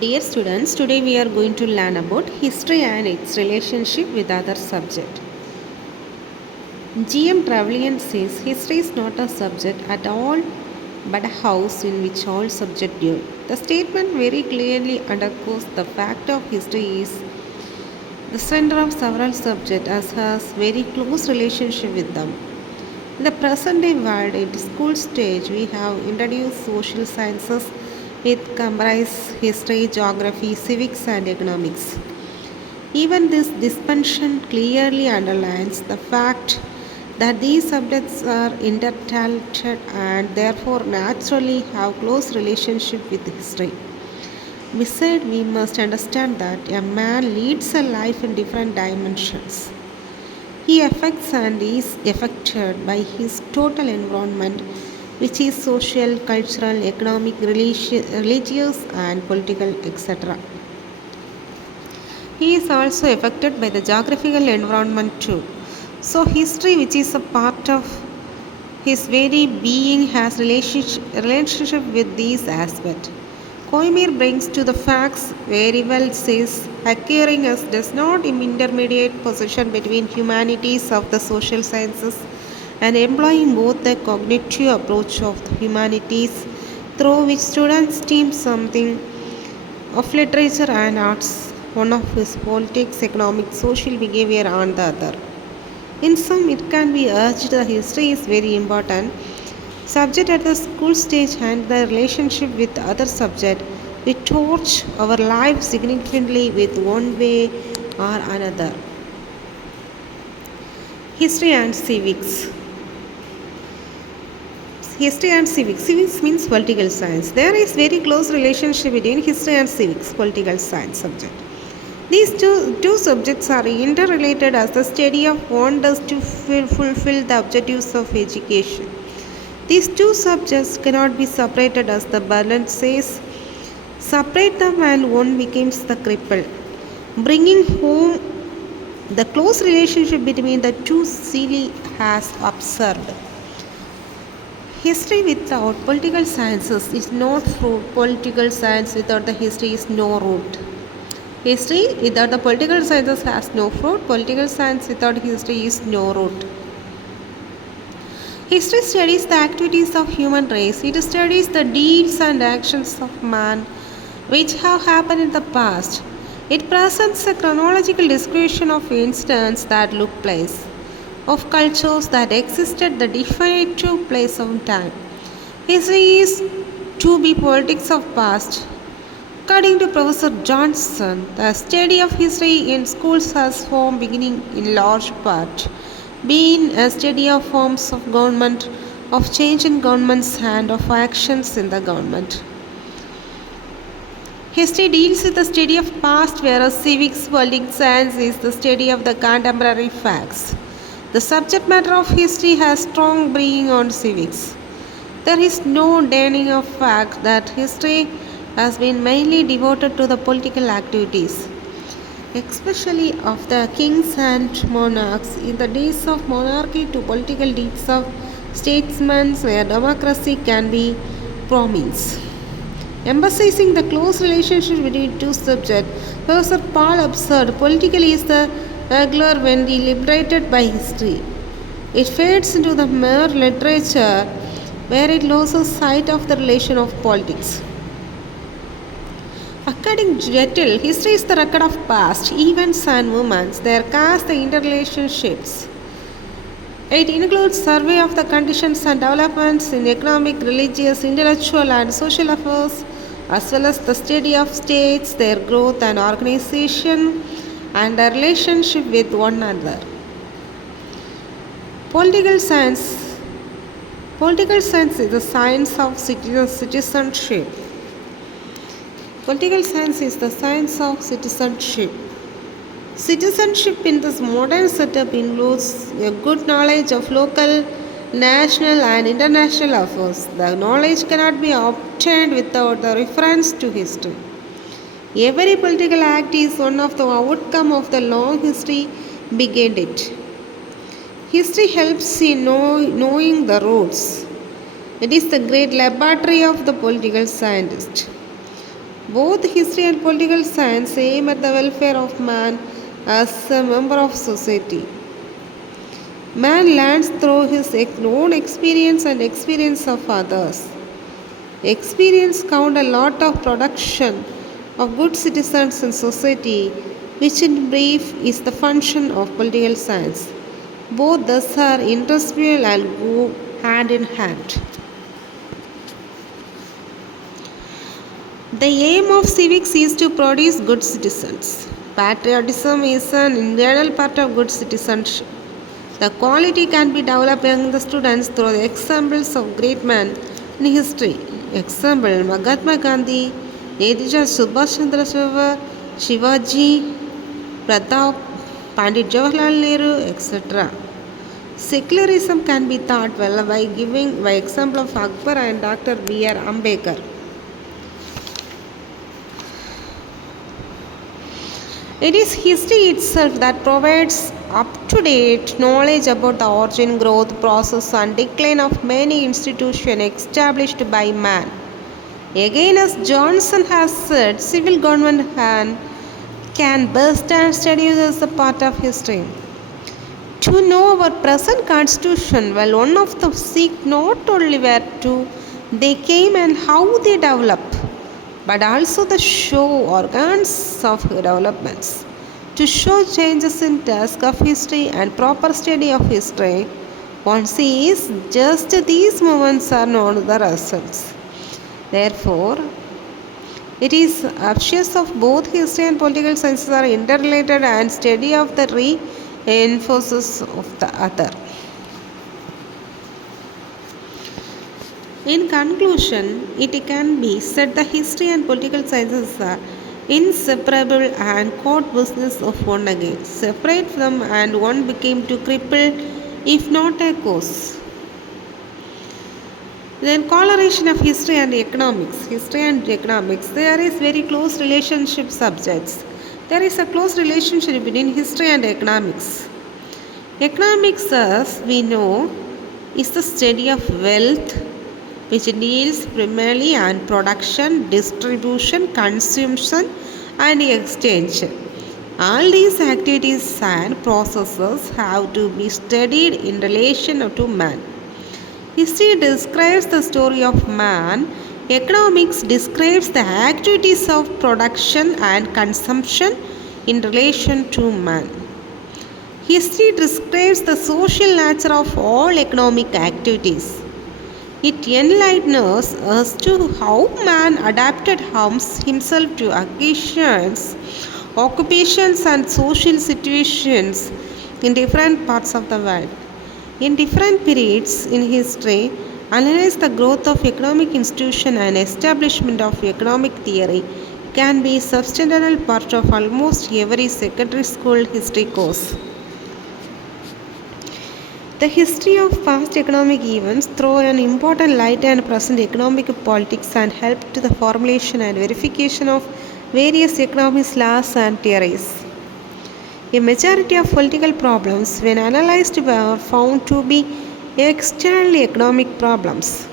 Dear students, today we are going to learn about history and its relationship with other subject. GM Trevelyan says history is not a subject at all but a house in which all subjects dwell. The statement very clearly underscores the fact of history is the center of several subjects as has very close relationship with them. In the present day world, at the school stage, we have introduced social sciences which comprise history, geography, civics, and economics. Even this distinction clearly underlines the fact that these subjects are interrelated and therefore naturally have close relationship with history. Besides, we must understand that a man leads a life in different dimensions. He affects and is affected by his total environment, which is social, cultural, economic, religious, and political, etc. He is also affected by the geographical environment too. So, history, which is a part of his very being, has relationship with these aspects. Koimir brings to the facts very well says acquiring us does not intermediate position between humanities of the social sciences and employing both the cognitive approach of the humanities through which students team something of literature and arts, one of his politics, economic, social behavior on the other. In sum, it can be urged that history is very important subject at the school stage and the relationship with other subject. We torch our life significantly with one way or another. History and civics. History and civics. Civics means political science. There is very close relationship between history and civics, political science subject. These two subjects are interrelated as the study of one does to fulfill the objectives of education. These two subjects cannot be separated as the balance says. Separate them and one becomes the cripple. Bringing home the close relationship between the two Seeley has observed. History without political sciences is not fruit. Political science without the history is no root. History without the political sciences has no fruit. Political science without history is no root. History studies the activities of human race. It studies the deeds and actions of man which have happened in the past. It presents a chronological description of incidents that took place, of cultures that existed the definitive place of time. History is to be politics of past. According to Professor Johnson, the study of history in schools has formed beginning in large part been a study of forms of government, of change in governments and of actions in the government. History deals with the study of past, whereas civics, political science is the study of the contemporary facts. The subject matter of history has strong bearing on civics. There is no denying of fact that history has been mainly devoted to the political activities, especially of the kings and monarchs in the days of monarchy to political deeds of statesmen where democracy can be promised. Emphasizing the close relationship between two subjects, Professor Paul observed political is the regular when deliberated by history. It fades into the mere literature where it loses sight of the relation of politics. According to Jettel, history is the record of past events and movements. They cast the interrelationships. It includes survey of the conditions and developments in economic, religious, intellectual, and social affairs, as well as the study of states, their growth and organization, and their relationship with one another. Political science. Political science is the science of citizenship. Political science is the science of citizenship. Citizenship in this modern setup includes a good knowledge of local, national, and international affairs. The knowledge cannot be obtained without the reference to history. Every political act is one of the outcome of the long history behind it. History helps in knowing the roots. It is the great laboratory of the political scientist. Both history and political science aim at the welfare of man as a member of society. Man learns through his own experience and experience of others. Experience count a lot of production of good citizens in society, which in brief is the function of political science. Both thus are industrial and go hand in hand. The aim of civics is to produce good citizens. Patriotism is an internal part of good citizenship. The quality can be developed among the students through the examples of great men in history. Example Mahatma Gandhi, Netaji Subhash Chandra Bose, Shivaji, Pratap, Pandit Jawaharlal Nehru, etc. Secularism can be taught well by giving by example of Akbar and Dr. B.R. Ambedkar. It is history itself that provides up to date knowledge about the origin, growth, process, and decline of many institutions established by man. Again, as Johnson has said, civil government can best and studies as a part of history. To know our present constitution, well, one of them seek not only where to they came and how they develop, but also the show organs of developments. To show changes in task of history and proper study of history, one sees just these moments are known the results. Therefore, it is obvious of both history and political sciences are interrelated and study of the reinforces of the other. In conclusion, it can be said that history and political sciences are inseparable and caught business of one again. Separate them and one became to cripple, if not a cause. Then correlation of history and economics. History and economics. There is very close relationship subjects. There is a close relationship between history and economics. Economics, as we know, is the study of wealth, which deals primarily on production, distribution, consumption, and exchange. All these activities and processes have to be studied in relation to man. History describes the story of man. Economics describes the activities of production and consumption in relation to man. History describes the social nature of all economic activities. It enlightens us to how man adapted himself to occupations, and social situations in different parts of the world. In different periods in history, analyze the growth of economic institution and establishment of economic theory can be a substantial part of almost every secondary school history course. The history of past economic events throw an important light on present economic politics and help to the formulation and verification of various economic laws and theories. A majority of political problems, when analyzed, were found to be external economic problems.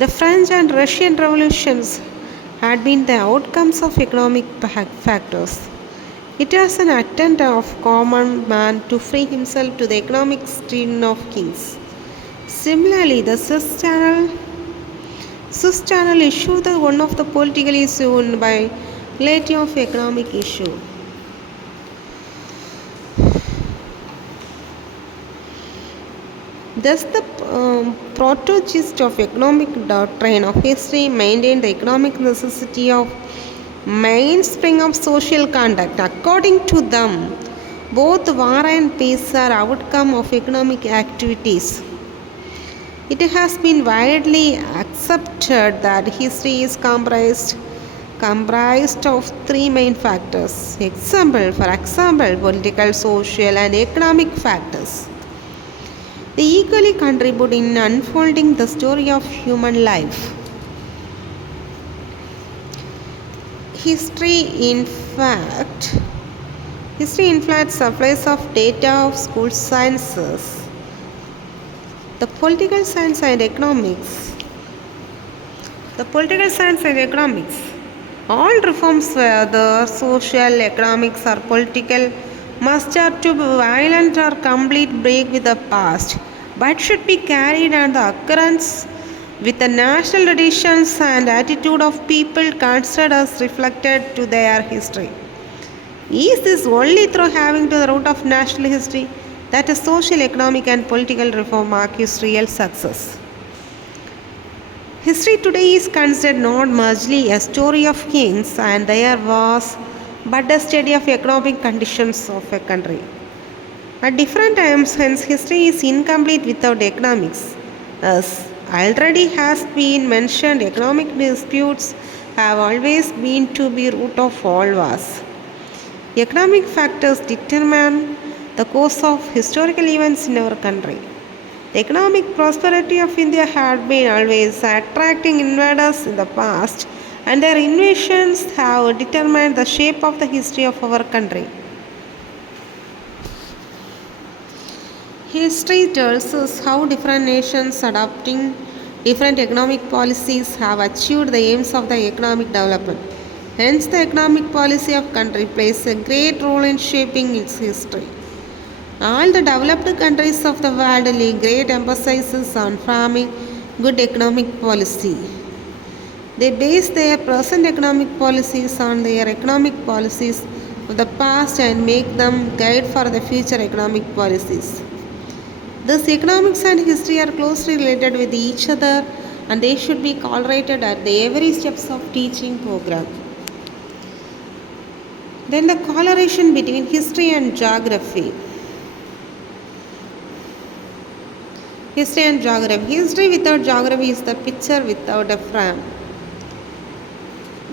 The French and Russian revolutions had been the outcomes of economic factors. It was an attempt of common man to free himself to the economic strain of kings. Similarly, the Suez Channel issue the one of the political issue by relative of economic issue. Thus, the protagonists of economic doctrine of history maintained the economic necessity of mainspring of social conduct. According to them, both war and peace are outcome of economic activities. It has been widely accepted that history is comprised of three main factors. For example, political, social, and economic factors. They equally contribute in unfolding the story of human life. History influences supplies of data of school sciences. The political science and economics. All reforms, whether social, economics, or political, must have to be violent or complete break with the past, but should be carried on the occurrence with the national traditions and attitude of people considered as reflected to their history. Is this only through having to the root of national history that a social, economic, and political reform achieves real success? History today is considered not merely a story of kings and their wars, but a study of economic conditions of a country. At different times, hence, history is incomplete without economics. As already has been mentioned, economic disputes have always been to be root of all wars. Economic factors determine the course of historical events in our country. The economic prosperity of India had been always attracting invaders in the past, and their invasions have determined the shape of the history of our country. History tells us how different nations adopting different economic policies have achieved the aims of the economic development. Hence, the economic policy of country plays a great role in shaping its history. All the developed countries of the world lay great emphasis on farming good economic policy. They base their present economic policies on their economic policies of the past and make them guide for the future economic policies. Thus, economics and history are closely related with each other and they should be correlated at the every steps of teaching program. Then the correlation between history and geography. History and geography. History without geography is the picture without a frame.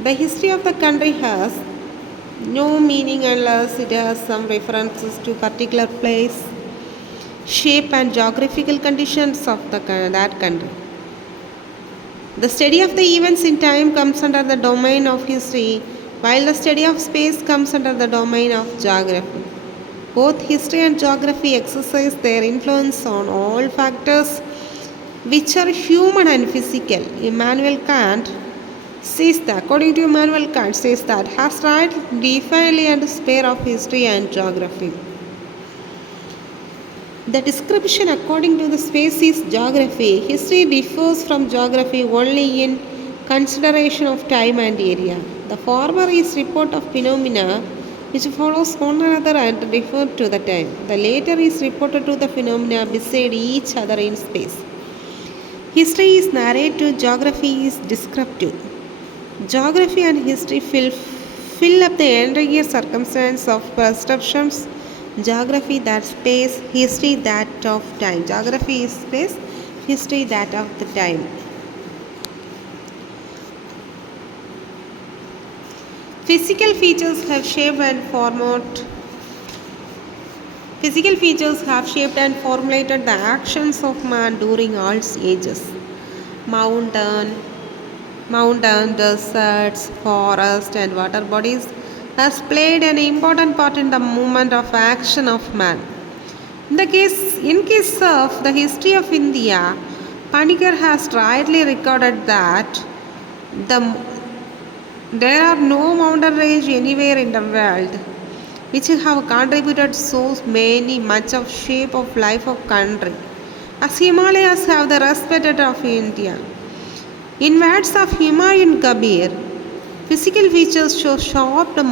The history of the country has no meaning unless it has some references to particular place, shape and geographical conditions of that country. The study of the events in time comes under the domain of history, while the study of space comes under the domain of geography. Both history and geography exercise their influence on all factors which are human and physical. According to Immanuel Kant, says that has right definitely and spare of history and geography. The description according to the space is geography. History differs from geography only in consideration of time and area. The former is report of phenomena which follows one another and refer to the time. The latter is reported to the phenomena beside each other in space. History is narrative, geography is descriptive. Geography and history fill up the entire circumstance of perceptions. Geography that space, history that of time. Geography is space, history that of the time. Physical features have shaped and formulated the actions of man during all ages. Mountain, deserts, forests, and water bodies has played an important part in the movement of action of man. In case of the history of India, Panikkar has rightly recorded that there are no mountain range anywhere in the world which have contributed so much of shape of life of country as Himalayas have the respect of India. In words of Humayun Kabir, physical features show sharply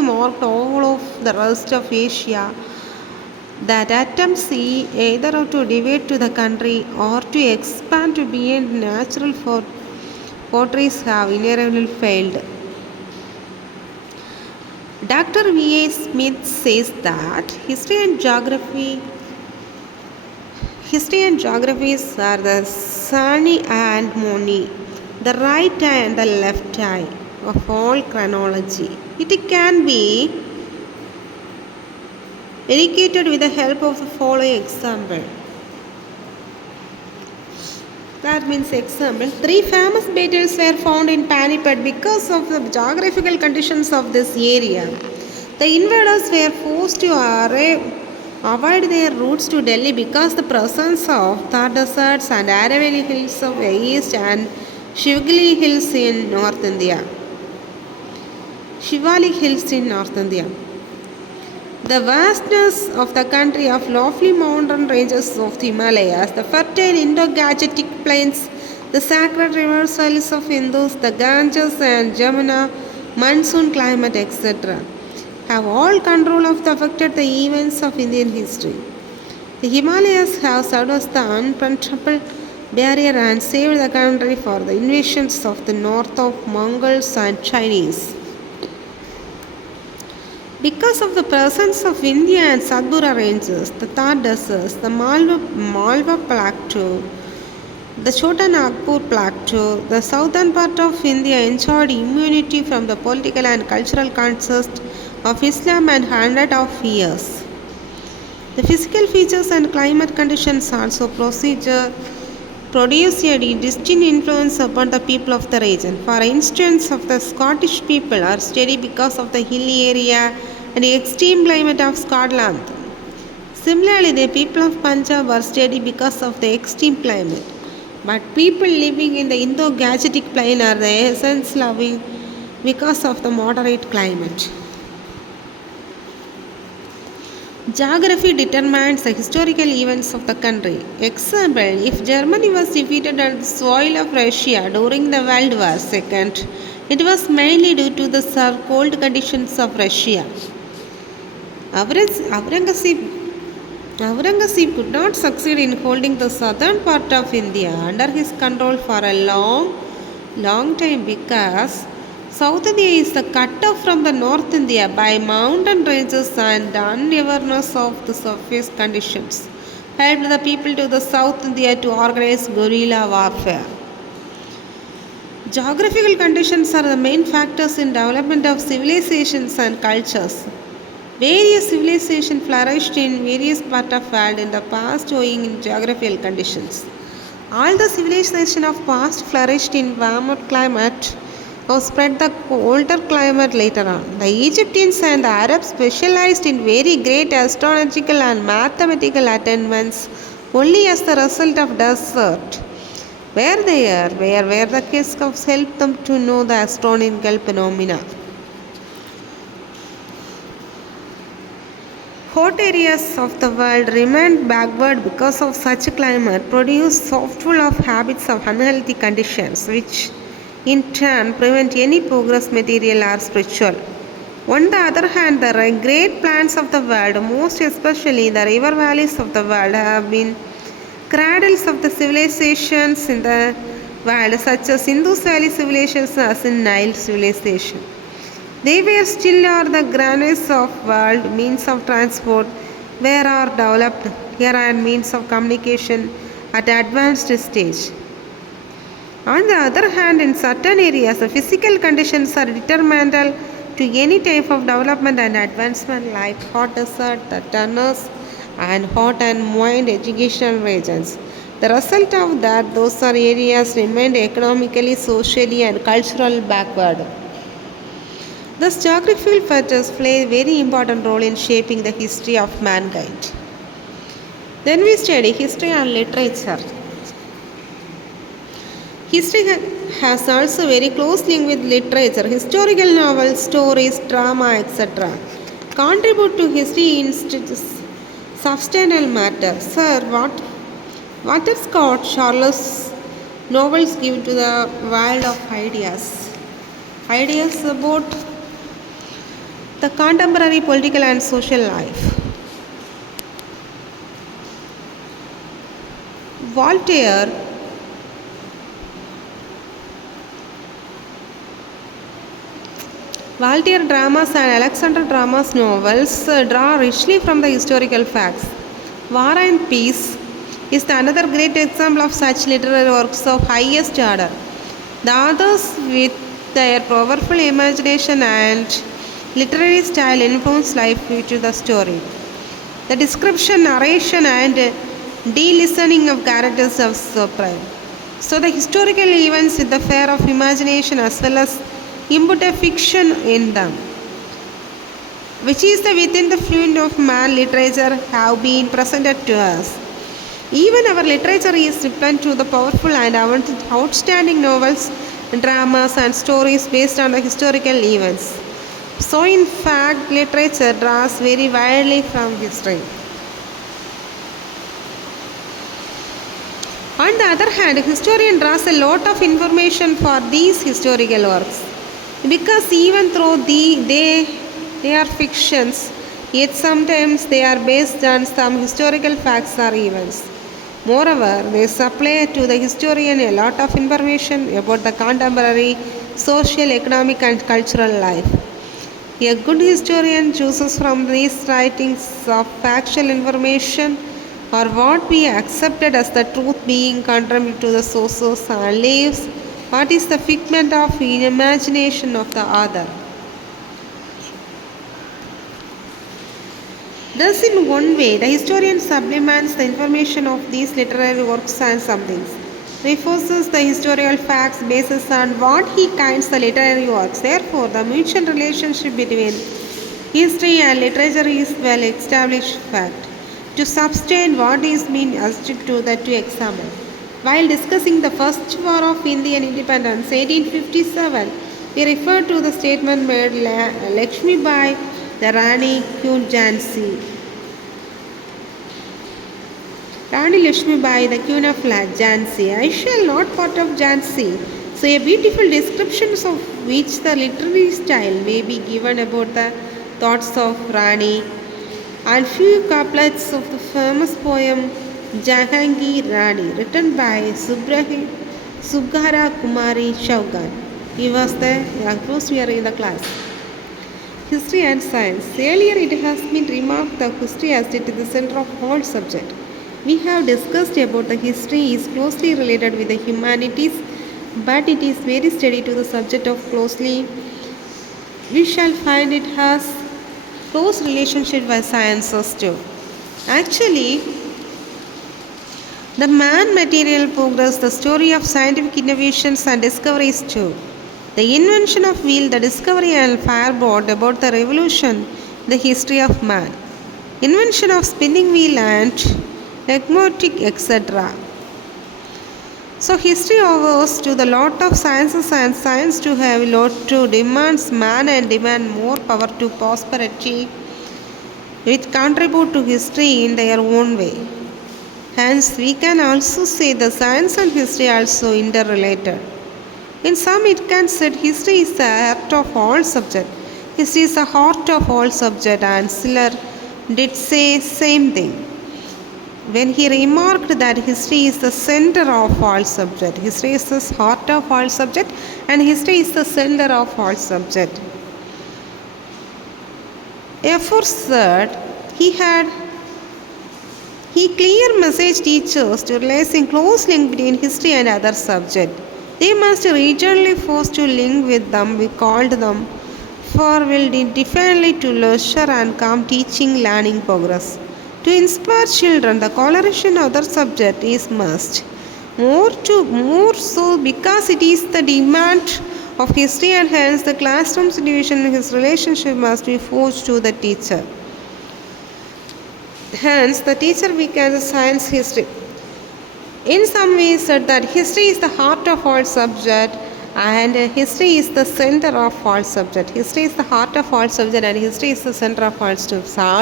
marked all of the rest of Asia that attempts either to divide to the country or to expand to beyond natural fortresses have invariably failed. Dr. V. A. Smith says that history and geography are the sine and moni, the right eye and the left eye of all chronology. It can be indicated with the help of the following example. That means example, 3 famous battles were found in Panipat because of the geographical conditions of this area. The invaders were forced to avoid their routes to Delhi because the presence of Thar deserts and Aravalli hills of the east and Shivgali Hills in North India. Shivalik Hills in North India. The vastness of the country of lofty mountain ranges of the Himalayas, the fertile Indo-Gangetic plains, the sacred river valleys of Indus, the Ganges and Jamuna, monsoon climate, etc., have all control of the affected the events of Indian history. The Himalayas have served as the unpenetrable barrier and saved the country for the invasions of the north of Mongols and Chinese. Because of the presence of Vindhya and Satpura ranges, the Thar deserts, the Malwa Plateau, the Chota Nagpur Plateau, the southern part of India enjoyed immunity from the political and cultural conquest of Islam and hundreds of years. The physical features and climate conditions also produce a distinct influence upon the people of the region. For instance, of the Scottish people are steady because of the hilly area and the extreme climate of Scotland. Similarly, the people of Punjab are steady because of the extreme climate. But people living in the Indo-Gangetic plain are the essence loving because of the moderate climate. Geography determines the historical events of the country. Example, if Germany was defeated on the soil of Russia during the World War II, it was mainly due to the cold conditions of Russia. Aurangzeb could not succeed in holding the southern part of India under his control for a long time because South India is the cut off from the North India by mountain ranges and unawareness of the surface conditions helped the people to the South India to organize guerrilla warfare. Geographical conditions are the main factors in development of civilizations and cultures. Various civilizations flourished in various parts of the world in the past owing in geographical conditions. All the civilizations of past flourished in warmer climate or spread the colder climate later on. The Egyptians and the Arabs specialized in very great astronomical and mathematical attainments only as the result of desert. Where the caves helped them to know the astronomical phenomena. Hot areas of the world remained backward because of such a climate produced full of habits of unhealthy conditions which in turn prevent any progress material or spiritual. On the other hand, the great plants of the world, most especially the river valleys of the world, have been cradles of the civilizations in the world, such as Indus Valley civilizations as in Nile civilization. They were still are the granaries of world, means of transport, where are developed here and means of communication at advanced stage. On the other hand, in certain areas, the physical conditions are detrimental to any type of development and advancement like hot desert, the tunnels, and hot and moist educational regions. The result of that, those are areas remained economically, socially, and culturally backward. Thus, geographical factors play a very important role in shaping the history of mankind. Then we study history and literature. History has also very close link with literature. Historical novels, stories, drama, etc. contribute to history in substantial matter. Sir, what is Scott Charles novels give to the world of ideas? Ideas about the contemporary political and social life. Voltaire dramas and Alexander Dumas novels draw richly from the historical facts. War and Peace is another great example of such literary works of highest order. The authors, with their powerful imagination and literary style, influence life to the story. The description, narration, and de-listening of characters are supreme. So the historical events with the flair of imagination as well as input a fiction in them, which is the within the fluent of man literature have been presented to us. Even our literature is replete to the powerful and outstanding novels, dramas, and stories based on the historical events. So, in fact, literature draws very widely from history. On the other hand, historian draws a lot of information for these historical works because even though they are fictions, yet sometimes they are based on some historical facts or events. Moreover, they supply to the historian a lot of information about the contemporary social, economic, and cultural life. A good historian chooses from these writings of factual information or what we accepted as the truth being contributed to the sources and leaves what is the figment of imagination of the author. Thus, in one way, the historian supplements the information of these literary works and something, reinforces the historical facts basis on what he kinds the literary works. Therefore, the mutual relationship between history and literature is well established fact. To sustain what is mean asked to examine. While discussing the first war of Indian independence, 1857, we refer to the statement made Lakshmi Bai, the Rani Q Jhansi. Rani Lakshmi Bai, the Queen of Jhansi. I shall not part of Jhansi. So, a beautiful description of which the literary style may be given about the thoughts of Rani and few couplets of the famous poem Jahangir Rani, written by Subhara Kumari Chaugan. He was the atmosphere in the class. History and science. Earlier it has been remarked that history as it is the center of all subject. We have discussed about the history is closely related with the humanities, but it is very steady to the subject of closely. We shall find it has close relationship with sciences too. Actually, the man material progress, the story of scientific innovations and discoveries too. The invention of wheel, the discovery and fireboard about the revolution, the history of man. Invention of spinning wheel and locomotive, etc. So history owes to the lot of sciences and science to have a lot to demands man and demand more power to prosperity which contribute to history in their own way. Hence we can also say the science and history also interrelated. In sum it can said history is the heart of all subject. History is the heart of all subject and Schiller did say same thing when he remarked that history is the center of all subject. History is the heart of all subject and history is the center of all subject. Aforesaid, he clear message teachers to realize a close link between history and other subject. They must regionally forced to link with them, we called them, for will definitely to leisure and calm teaching learning progress. To inspire children, the coloration of the subject is must. More so because it is the demand of history and hence the classroom situation in his relationship must be forged to the teacher. Hence, the teacher becomes science history. In some ways, said that history is the heart of all subject and history is the center of all subject. History is the heart of all subject and history is the center of all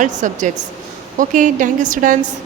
subjects. Okay, thank you students.